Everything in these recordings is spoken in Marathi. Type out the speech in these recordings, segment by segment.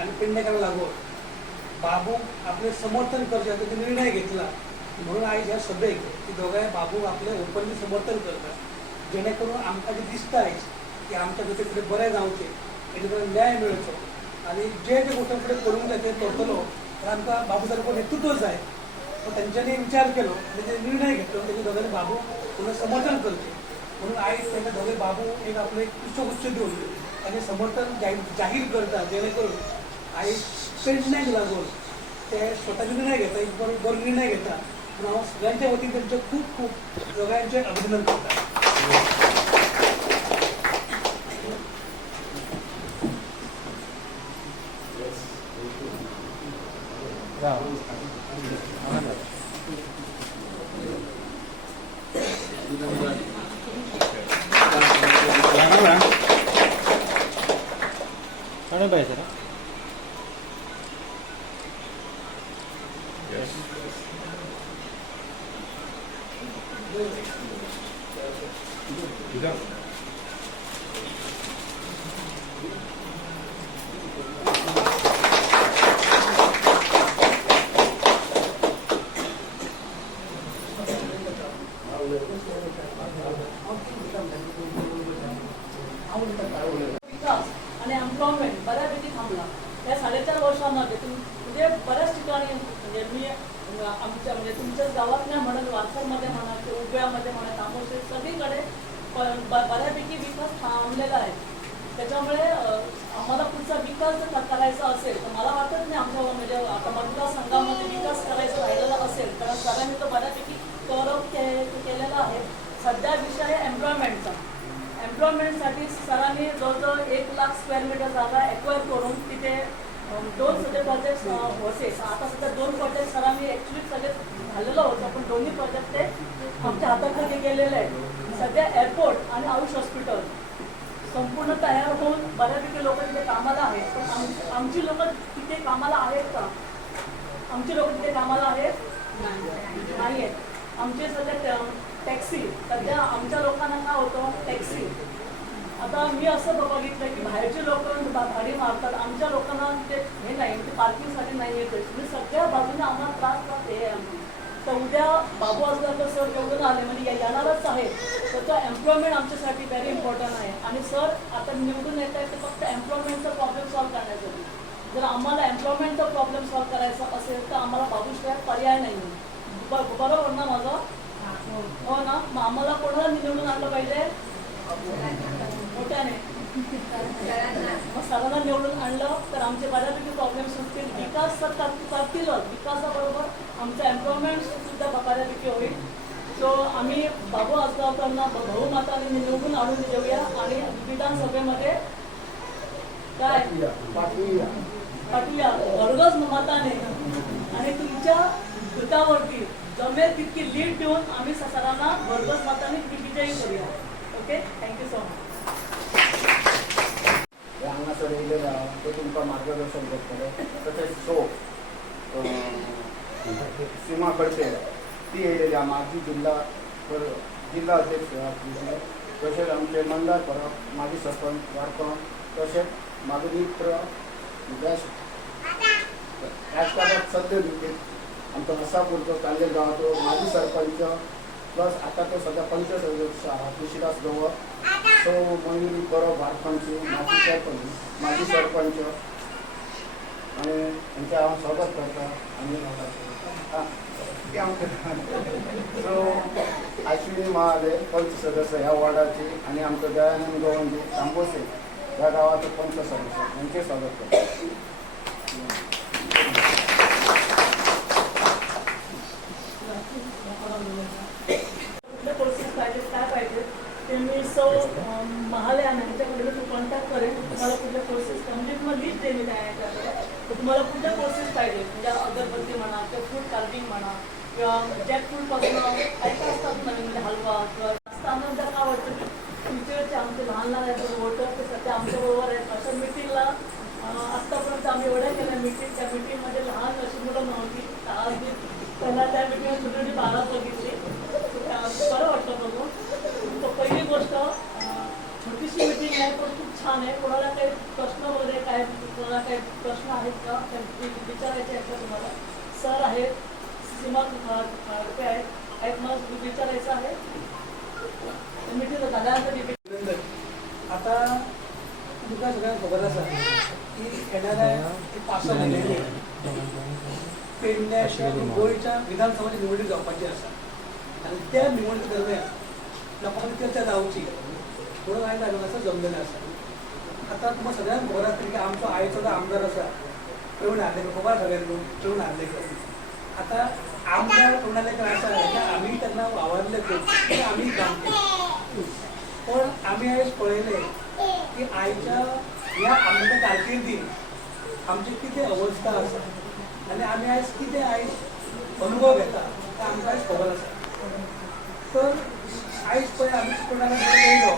आणि पेडणेकरांना लागवड बाबू आपले समर्थन करतात त्यांनी निर्णय घेतला म्हणून आई ह्या शब्द येतो की दोघांना बाबू आपले ओपनली समर्थन करतात जेणेकरून आमकां जे दिसता आहे की आमच्या गोष्टी पुढे बरें जावचे जेणेकरून न्याय मेळचो आणि जे गोष्टी पुढे करूंक जाय ते करतलो तर आमकां बाबू सारको नेतृत्व जाय तो तेंच्यांनी विचार केलो आणि ते निर्णय घेतलो तेजे दोघांनी बाबू पुन्हा समर्थन करचे म्हणून आयज तेंका दोघे बाबू एक आपलं एक पुष्पगुच्छ दिवन त्यांनी समर्थन जाहीर करता जेणेकरून आयज पेडण्याक लागून ते स्वतःचे निर्णय घेता एक बरो निर्णय घेता म्हणून हांव सगळ्यांच्या वतीन तेंचे खूब खूब दोघांचे अभिनंदन करता. विकास आणि एम्प्लॉयमेंट बऱ्यापैकी थांबला या 4.5 वर्षांमध्ये म्हणजे बऱ्याच ठिकाणी म्हणजे मी आमच्या म्हणजे तुमच्याच गावातल्या म्हणत वारसरमध्ये म्हणा किंवा उभ्यामध्ये म्हणा तामोशे सगळीकडे बऱ्यापैकी विकास थांबलेला आहे. त्याच्यामुळे आम्हाला पुढचा विकास जर करायचा असेल तर मला वाटत नाही आमच्या म्हणजे आता मतदारसंघामध्ये विकास करायचा राहिलेला असेल कारण सरांनी तो बऱ्यापैकी कव्हर केलेला आहे. सध्या विषय आहे एम्प्लॉयमेंटचा. एम्प्लॉयमेंटसाठी सरांनी जवळजवळ 1 लाख स्क्वेअर मीटर जागा एक्वायर करून तिथे 2 सगळे प्रोजेक्ट होते. आता सध्या 2 प्रोजेक्ट सरांनी ॲक्च्युली सगळे झालेलं होतं पण दोन्ही प्रोजेक्ट ते आमच्या हाताखाली गेलेले आहेत. सध्या एअरपोर्ट आणि आयुष हॉस्पिटल संपूर्ण तयार होऊन बऱ्यापैकी लोक तिथे कामाला आहेत पण आमची लोक तिथे कामाला आहेत का? आमची लोक तिथे कामाला आहेत नाही आहेत. आमचे सध्या टॅक्सी सध्या आमच्या लोकांना काय होतं टॅक्सी आता मी असं बघितलं की बाहेरचे लोक भाडी मारतात आमच्या लोकांना ते हे नाही ते पार्किंगसाठी नाही येते म्हणजे सगळ्या बाजूने आम्हाला त्रास हे आहे. तर उद्या बाबू आजगावकर सर निवडून आले म्हणजे येणारच आहे तर तो एम्प्लॉयमेंट आमच्यासाठी व्हेरी इम्पॉर्टंट आहे आणि सर आता निवडून येत आहे ते फक्त एम्प्लॉयमेंटचा प्रॉब्लेम सॉल्व्ह करण्यासाठी. जर आम्हाला एम्प्लॉयमेंटचा प्रॉब्लेम सॉल्व्ह करायचा असेल तर आम्हाला बाबूशिवाय पर्याय नाही. बरोबर ना माझं? हो ना. मग आम्हाला कोणाला निवडून आणलं पाहिजे? मोठ्याने. मग सरांना निवडून आणलं तर आमचे बऱ्यापैकी प्रॉब्लेम सुटतील. विकास तर करतीलच विकासाबरोबर आमचं एम्प्लॉयमेंट सुद्धा बऱ्यापैकी होईल. सो आम्ही बाबू आजगावकरांना बहुमताने निवडून आणून देऊया आणि विधानसभेमध्ये काय पाठवूया भरघोस मताने आणि तुमच्या दुतावरती जमेल तितकी लीड देऊन आम्ही सरांना भरघोस मताने विजयी करूया. Okay thank you so much. हांगासर येयलेले ते तुमकां मार्गदर्शन करतले. तशेंच शो सीमा खडसे ती येयलेली आहा माजी जिल्हा अध्यक्ष तशेंच आमचे मंदार परब माजी सरपंच वाडपण तशेंच म्हाजो मित्र राजकारणात सद्य आमचो नसापूरचो तांडेर गांवाचो माजी सरपंच प्लस आता तो सध्या पंच सदस्य आहा तुळशीदास गवळ सो मयुरी परब वाडपणची माजी सरपंच आणि त्यांचे हांव स्वागत करता आनी सो अश्विनी महाले पंच सदस्य ह्या वॉर्डाचे आणि आमचो दयानंद गवंडी तांबोसे ह्या गावाचे पंच सदस्य यांचे स्वागत करता. महाले यांच्याकडे मी कॉन्टॅक्ट करेन तुम्हाला कुठल्या कोर्सेस कम्प्लीट मग लिस्ट देणे त्याकडे तर तुम्हाला कुठल्या कोर्सेस पाहिजे म्हणजे अगरबत्ती म्हणा किंवा फ्रूट कार्विंग म्हणा किंवा जॅकफ्रूटपासून ऐका असतात नवीन म्हणजे हलवा किंवा असताना जर काय वाटतं की तुमचे आमचे लहान लहान आहेत वोटर ते सध्या आमच्याबरोबर आहेत अशा मिटिंगला आत्तापर्यंत आम्ही एवढ्या केल्या मिटिंग त्या मिटिंगमध्ये लहान अशी मुलं नव्हती त्यांना त्या मिटिंगला छोटी बाळा बघितली बरं वाटतं बघून. पहिली गोष्ट छोटीशी मिटिंग आहे पण खूप छान छान आहे. कोणाला काही प्रश्न वगैरे काय, कोणाला काही प्रश्न आहेत का विचारायचे आहेत का तुम्हाला? सर आहेत, सीमा खडपे आहेत, मला विचारायचं आहे. झाल्यानंतर डिबेट. आता तुमका सगळ्यांना खबर असा की येणाऱ्या 5 महिन्यांनी पेडण्याच्या गोंयच्या विधानसभाची निवडणूक जावपाची आसा आनी त्या निवडणुकी दरम्यान लोकांनी चर्चा जावची म्हणून आयज हांवें असं जमलेलें आसा. आता तुम्हाला सगळ्यांक खबर आसतली की आमचो आयचो जो आमदार आसा प्रवीण हार्लेकर, खबर सगळ्यांक प्रवीण हार्लेकर. आता आमदार प्रवीण हार्लेकर आसा की आमी तेन्ना वावरले खूब आमी काम केलें, पण आमी आयज पळयलें की आयच्या ह्या आमच्या कारकिर्दीन आमची कितें अवस्था आसा आनी आमी आयज कितें आयज अनुभव घेता तें आमकां आयज खबर आसा. तर आयज पळय आमी कोणाक येयलो,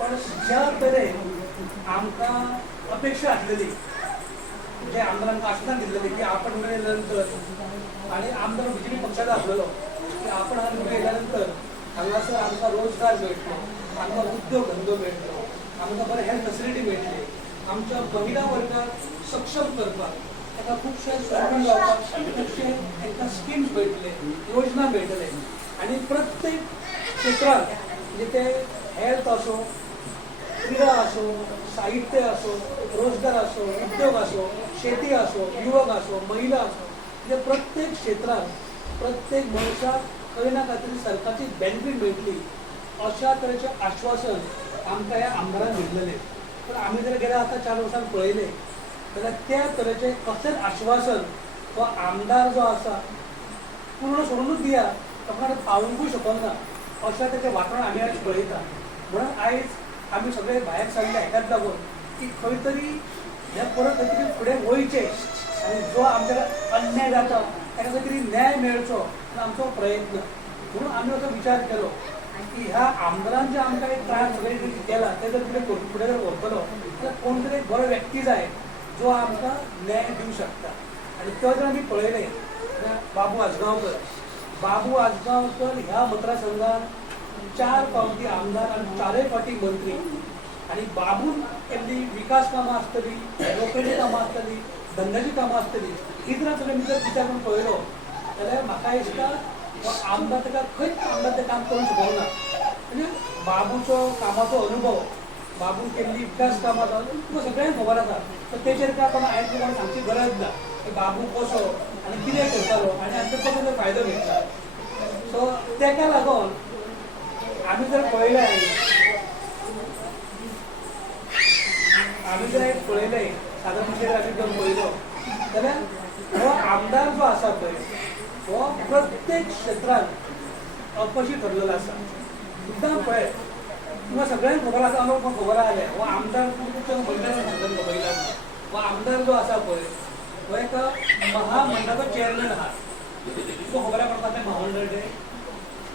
पण ज्या तरेन आमकां अपेक्षा आसलेली, जे आमदारांक आश्वासन दिल्लेली की आपण निवडून येयल्या आनी आमदार बीजेपी पक्षाचो आसलेलो की आपण हांगा निवडून येयल्या नंतर हांगासर आमकां रोजगार मेळटलो, आमकां उद्योग धंदो मेळटलो, आमकां बरें हेल्थ फेसिलिटी मेळटली, आमच्या महिला वर्गाक सक्षम करपाक ताका खुबशे स्वयंपाक लावपाक खुबशे तांकां स्किम्स मेळटले, योजना मेळटले आनी प्रत्येक क्षेत्रांत म्हणजे ते हेल्थ आसो, क्रीडा आसो, साहित्य आसो, रोजगार आसो, उद्योग आसो, शेती आसो, युवक आसो, महिला आसो, म्हणजे प्रत्येक क्षेत्रांत प्रत्येक मनशाक खंय ना खंय तरी सरकारची बेनिफीट मेळटली अशा तरेचें आश्वासन आमकां ह्या आमदारान दिल्लेलें. पण आमी जर गेल्या आतां 4 वर्सांक पळयलें जाल्यार त्या तरेचें कसलेंच आश्वासन तो आमदार जो आसा पूर्ण सोडूनच दिया ताका पावोवंकूय शकना अशा तेचें वातावरण आमी आयज पळयता. म्हणून आयज आमी सगळे भायर सरले हेकाच लागून की खंय तरी हे परत खंय तरी फुडें वयचें आनी जो आमच्या अन्याय जाता ताका खंय तरी न्याय मेळचो हो आमचो प्रयत्न. म्हणून आमी असो विचार केलो की ह्या आमदारान जे आमकां एक त्रास सगळे केला ते जर फुडें जर व्हरतलो जाल्यार कोण तरी एक बरो व्यक्ती जाय जो आमकां न्याय दिवंक शकता. आनी तो जर आमी पळयलें जाल्यार बाबू आजगांवकर ह्या मतदारसंघात 4 फावटी आमदार आनी 4 फावटी मंत्री आनी बाबून केल्ली विकास कामां आसतली, लोकलची कामां आसतली, धंद्याची कामां आसतली, इतरां सगळे जर विचार करून पळयलो जाल्यार म्हाका दिसता आमदार ताका खंयच आमदार तें काम करूंक शकना. म्हणजे बाबूचो कामाचो अनुभव, बाबून केल्ली विकास कामां तुका सगळ्यांक खबर आसा. तर तेचेर काय कोणा आयज तुका सांगची गरज ना की बाबू कसो आनी कितें करतालो आनी आमकां कसो तो फायदो घेतला. सो तेका लागून आमी जर पळयलें सादारण आमी जर पळयलो जाल्यार हो आमदार जो आसा पळय हो प्रत्येक क्षेत्रांत अपयशी ठरलेलो आसा. सुद्दां पळय तुमकां सगळ्यांक खबर आसा, आमकां खबर आसलें हो आमदार मंडळाचो पळयला हो आमदार जो आसा पळय हो एका महामंडळाचो चेअरमॅन आहा. तुका खबर आसा पडटा महामंडळ ते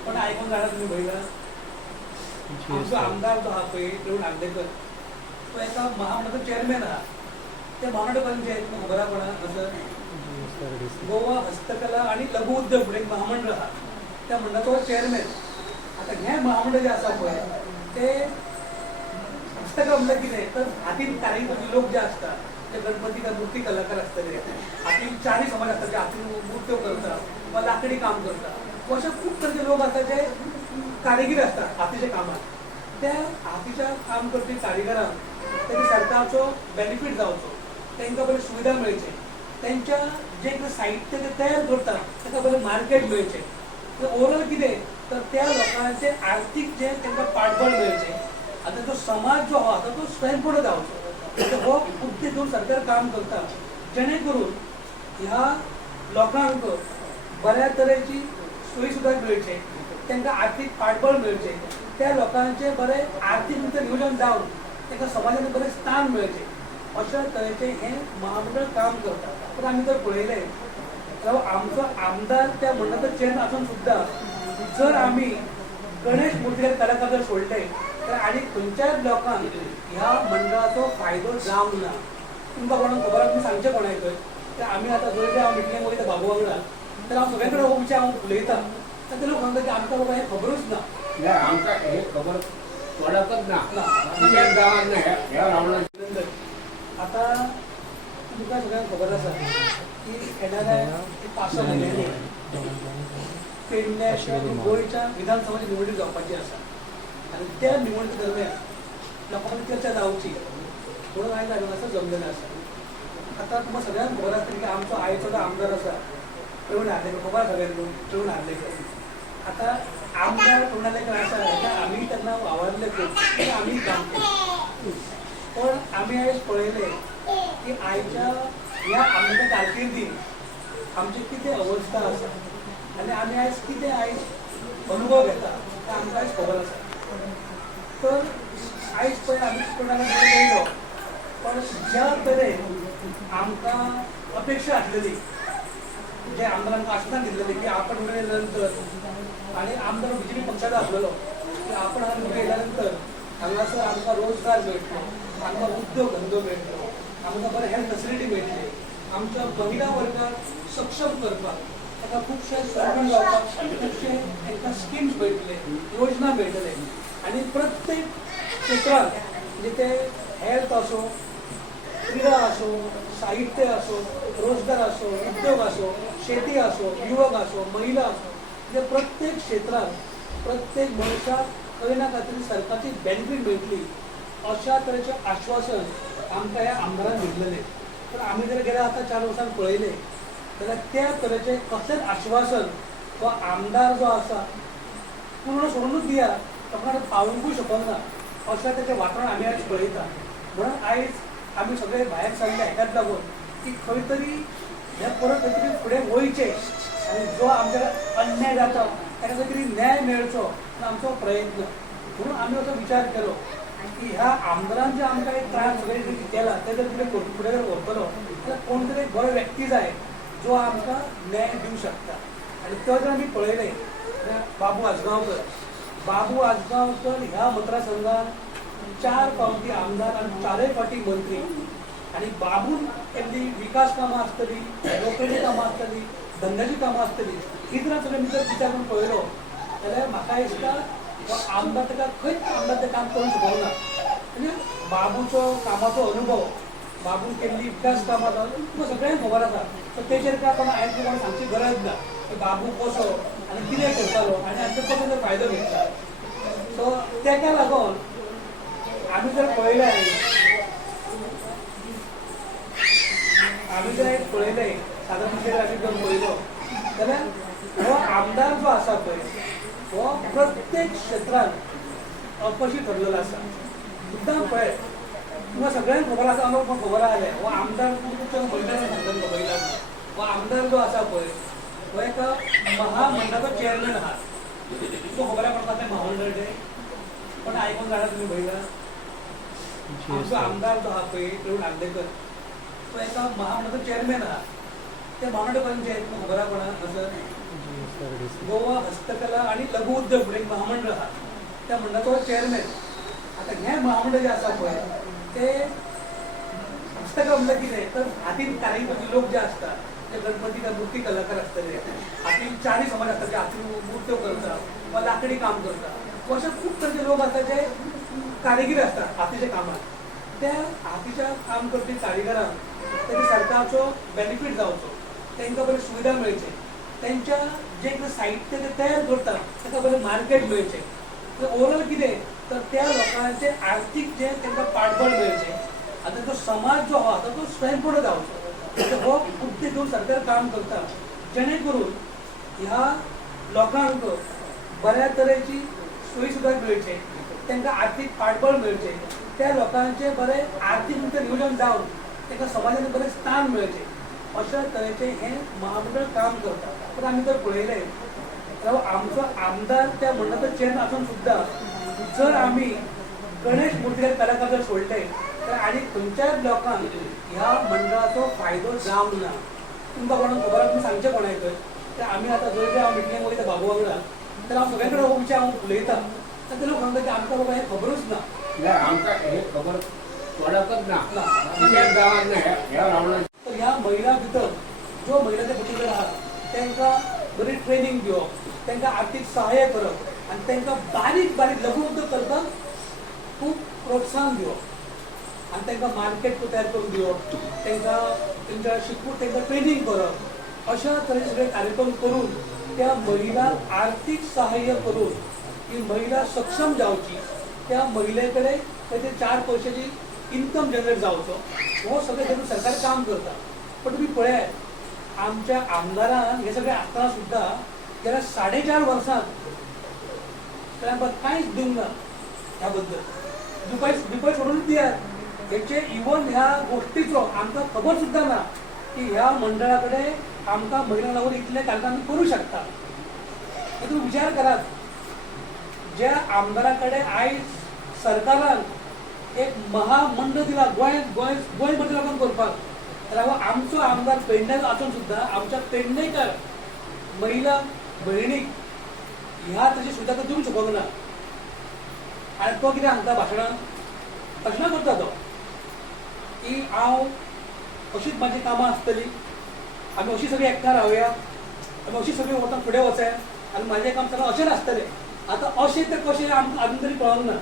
पण आयकून जाणा तुमी पळयला. आमचो आमदार जो आहा पळय प्रवीण हार्लेकर तो एका महामंडळाचो चेअरमॅन आहा. त्या महामंडळाचे तुमकां खबर आहा कोणा असं गोवा हस्तकला आणि लघु उद्योग म्हणून एक महामंडळ आहा त्या मंडळाचो चेअरमॅन. आता हे महामंडळ जे आसा पळय ते हस्तकला म्हणजे कितें तर हातीन कारिगिरी लोक जे असतात ते गणपती का मूर्ती कलाकार असतले, हातीन चारी समाज असतात जे हातीन मूर्त्यो करतात वा लाकडी काम करतात, अशे खूप तरेचे लोक असतात जे कारिगीर असतात हातीच्या कामात. त्या हातीच्या काम करपी कारिगरांक तेका सरकारचो बेनिफीट जावचो, तांकां बरी सुविधा मेळचे, त्यांच्या जे साहित्य ते तयार करतात ताका बरें मार्केट मेळचें. तर ओवरऑल कितें तर त्या लोकांचे आर्थीक जे तांकां पाठबळ मेळचें आनी तो समाज जो आसा तो स्वयंपूर्ण जावचो. हो उद्देश घेवन सरकार काम करता जेणे करून ह्या लोकांक बऱ्या तरेची सोयी सुद्धा मेळचे, तांकां आर्थीक पाठबळ मेळचें, त्या लोकांचे बरें आर्थीक रितीन नियोजन जावन तांकां समाजान बरें स्थान मेळचें अशा तरेचें हें महामंडळ काम करता. पण आमी जर पळयलें जाल्यार आमचो आमदार त्या मंडळाचो चेअरमॅन आसून सुद्दां जर आमी गणेश मुर्तीकार कलाकार जर सोडले तर आनी खंयच्याच लोकांक ह्या मंडळाचो फायदो जावंक ना. तुमकां कोणाक खबर आसा तुमी सांगचें कोणाक तर आमी आतां जर हांव मिटिंगेक वयता बाबू वांगडा तर हांव सगळे कडेन हो विचार हांव उलयता तर ते लोक सांगता की आमकां बाबा हें खबरूच ना. आमकां हे खबर थोडाकच ना तुमच्याच गावात ना ह्या रावणाची आता तुमकां सगळ्यांक खबर आसा की येणाऱ्या 5 महिन्यांनी पेडण्याच्या गोंयच्या विधानसभाची निवडणूक जावपाची आसा आनी त्या निवडणुके दरम्यान लोकां मदीं चर्चा जावची म्हणून आयज हांवें असं जमलेलें आसा. आता तुमकां सगळ्यांक खबर आसतली की आमचो आयचो जो आमदार आसा प्रवीण हार्लेकर, खबर आसा सगळ्यांक प्रवीण हार्लेकर. आता आमदार प्रवीण हार्लेकर आसा हेका आमी तेन्ना वावरले खूब आमी काम केलें, पण आमी आयज पळयलें की आयच्या ह्या आमच्या कारकिर्दीन आमची कितें अवस्था आसा आनी आमी आयज कितें आयज अनुभव घेता तें आमकां आयज खबर आसा. तर आयज पळय आमी कोणाला येयलो पण ज्या तरेन आमकां अपेक्षा आसलेली जे आमदारांक आश्वासन दिल्लेलें की आपण निवडून येयल्या आनी आमदार बीजेपी पक्षाचो आसलेलो की आपण हांगा निवडून येयल्या नंतर हांगासर आमकां रोजगार मेळटलो, आमकां उद्योग धंदो मेळटलो, आमकां बरें हेल्थ फेसिलिटी मेळटली, आमच्या महिला वर्गाक सक्षम करपाक ताका खुबशे स्वावलंबी जावपाक खुबशे तांकां स्किम्स मेळटले, योजना मेळटले आनी प्रत्येक क्षेत्रांत म्हणजे ते हेल्थ आसो, क्रीडा आसो, साहित्य आसो, रोजगार आसो, उद्योग आसो, शेती आसो, युवक आसो, महिला आसो, म्हणजे प्रत्येक क्षेत्रांत प्रत्येक मनशाक खंय ना खंय तरी सरकारची बेनिफीट मेळटली अशा तरेचें आश्वासन आमकां ह्या आमदारान दिल्लेलें. पण आमी जर गेल्या आतां 4 वर्सांक पळयलें जाल्यार त्या तरेचें कसलेंच आश्वासन तो आमदार जो आसा पूर्ण सोडूनच दिया ताका पावोवंकूय शकना अशें तेचें वातावरण आमी आयज पळयता. म्हणून आयज आमी सगळे भायर सरले हेकाच लागून की खंय तरी हे परत खंय तरी फुडें वयचें आनी जो आमच्या अन्याय जाता ताका खंय तरी न्याय मेळचो हो आमचो प्रयत्न. म्हणून आमी असो विचार केलो की ह्या आमदारान जे आमकां एक त्रास सगळे केला ते जर फुडें जर व्हरतलो जाल्यार कोण तरी एक बरो व्यक्ती जाय जो आमकां न्याय दिवंक शकता. आनी तो जर आमी पळयलें बाबू आजगांवकर. बाबू आजगांवकर ह्या मतदारसंघात 4 फावटी आमदार आनी 4 फावटी मंत्री आनी बाबून केल्ली विकास कामां आसतली, लोकली कामां आसतली, धंद्याची कामां आसतली ही जर सगळें भितर विचार करून पळयलो जाल्यार म्हाका दिसता हो आमदार ताका खंयच आमदार तें काम करूंक शकना. म्हणजे बाबूचो कामाचो अनुभव, बाबून केल्ली विकास कामां तुमकां सगळ्यांक खबर आसा. सो तेचेर काय कोणा आयज कोण सांगची गरज ना की बाबू कसो आनी कितें करतालो आनी आमकां कसो जर फायदो मेळटा. सो तेका लागून आमी जर पळयलें सादारण आमी जर पळयलो जाल्यार हो आमदार जो आसा पळय हो प्रत्येक क्षेत्रांत अपयशी ठरलेलो आसा. सुद्दां पळय तुमकां सगळ्यांक खबर आसा, आमकां खबर आसलें हो आमदार तुमच्या महिलांक सांगता महिला हो आमदार जो आसा पळय हो एका महामंडळाचो चेअरमॅन आहा. तुमकां खबर आसा पडटा तें महामंडळ तें पण आयकून जाणा तुमी महिला आमचो आमदार जो आहा पळय प्रवीण हार्लेकर तो एका महामंडळाचो चेअरमॅन आहा. त्या महामंडळाचे खबर आहा कोणाक असं गोवा हस्तकला आणि लघु उद्योग म्हणून एक महामंडळ आहा त्या मंडळाचो चेअरमॅन. आता हें महामंडळ जे आसा पळय ते हस्तकला म्हणल्यार कितें तर हातीन कारिगिरी लोक जे आसता ते गणपती का मूर्ती कलाकार आसतले, हातीन चारी समाज आसता जे हातीन मूर्त्यो करता वा लाकडी काम करता अशे खूब तरेचे लोक आसता जे कारिगीर आसता हातीच्या कामात. त्या हातीच्या काम करपी कारिगरांक तेजे सरकारचो बेनिफीट जावचो, तांकां बरी सुविधा मेळचे, त्यांच्या जे कितें साहित्य ते तयार करता ताका बरें मार्केट मेळचें. तर ओवरऑल कितें तर त्या लोकांचे आर्थीक जे तांकां पाठबळ मेळचें आनी तांचो समाज जो आसा तो स्वयंपूर्ण जावचो. हो उद्देश घेवन सरकार काम करता जेणे करून ह्या लोकांक बऱ्या तरेची सोयी सुद्दां मेळचे, तांकां आर्थीक पाठबळ मेळचें, त्या लोकांचे बरें आर्थीक नियोजन जावन तांकां समाजान बरें स्थान मेळचें अशा तरेचें हें महामंडळ काम करता. पण आमी जर पळयलें जाल्यार आमचो आमदार त्या मंडळाचो चेअरमॅन आसून सुद्दां जर आमी गणेश मुर्तीकार कलाकार जर सोडले तर आनी खंयच्याच लोकांक ह्या मंडळाचो फायदो जावंक ना. तुमकां कोणाक खबर आसा तुमी सांगचें कोणाक तर आमी आतां जर जर हांव मिटिंगेक वयता बाबू वांगडा तर हांव सगळे कडेन हो विचार हांव उलयता तर ते लोक सांगता की आमकां बाबा हें खबरूच ना. आमकां हे खबर थोडाकच ना तुमच्याच गावात ना ह्या रावणाची. तर ह्या महिला भितर ज्यो महिला ते भुरगे आहात तांकां बरी ट्रेनिंग दिवप, तांकां आर्थीक सहाय्य करप आनी तांकां बारीक बारीक लघु उद्योग करपाक खूप प्रोत्साहन दिवप आनी तांकां मार्केट तयार करून दिवप, तांकां शिकवून तांकां ट्रेनींग करप, अशा तरेचे सगळे कार्यक्रम करून त्या महिलांक आर्थीक सहाय्य करून ही महिला सक्षम जावची, त्या महिले कडेन त्याचे 4 पयशाची इन्कम जनरेट जावचो, हो सगळें करून सरकार काम करता. पण तुम्ही पळयात आमच्या आमदारान हे सगळे आसतना सुद्दां गेल्या 4.5 वर्सांत तांकां कांयच दिवंक ना ह्या बद्दल. दुपय सोडून दियात, हेचे इवन ह्या गोष्टीचो आमकां खबर सुद्दां ना की ह्या मंडळा कडेन आमकां महिलांक लागून इतले कार्यक्रम आमी करूं शकता. तुम्ही विचार करात, ज्या आमदारा कडेन आयज सरकारान एक महामंडळ दिला गोंय मध्ये लोकांक करपाक, तर आमचो आमदार पेडणेकर आसून सुद्दां आमच्या पेडणेकर महिला भयणीक ह्या तशी सुविधा तो दिवंक शकूंक ना. आनी तो कितें सांगता भाशणां करता तो की हांव अशीच म्हाजी कामां आसतली, आमी अशी सगळी एकठांय रावया, आमी अशी सगळी वता फुडें वचया आनी म्हाजें काम सगळें अशें नासतलें. आतां अशें तें कशें आमकां अजून तरी कळोंक ना,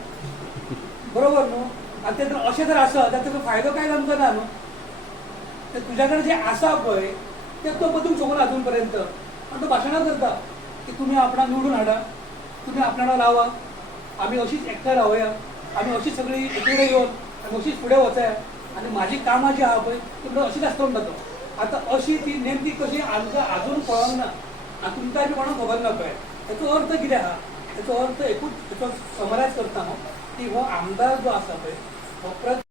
बरोबर न्हू. आनी तें जर अशें जर आसत जाल्यार ताचो फायदो कांय आमकां ना न्हू. ते तुज्या कडेन जें आसा पळय तें तो बदलूंक शकना अजून पर्यंत. आनी तो भाशणां करता की तुमी आपणाक निवडून हाडा, तुमी आपणाक लावा, आमी अशीच एकठांय रावया, आमी अशीच सगळी एकीकडे येवन आमी अशीच फुडें वचया आनी म्हाजी कामां जी आहा पळय ती अशीच आसता म्हणटा तो. आतां अशी ती नेमकी कशी आमकां आजून कळोंक ना आनी तुमकां बी कोणाक खबर ना पळय. हेचो अर्थ कितें आहा? हेचो अर्थ एकूच समरायज करता हांव की हो आमदार जो आसा पळय हो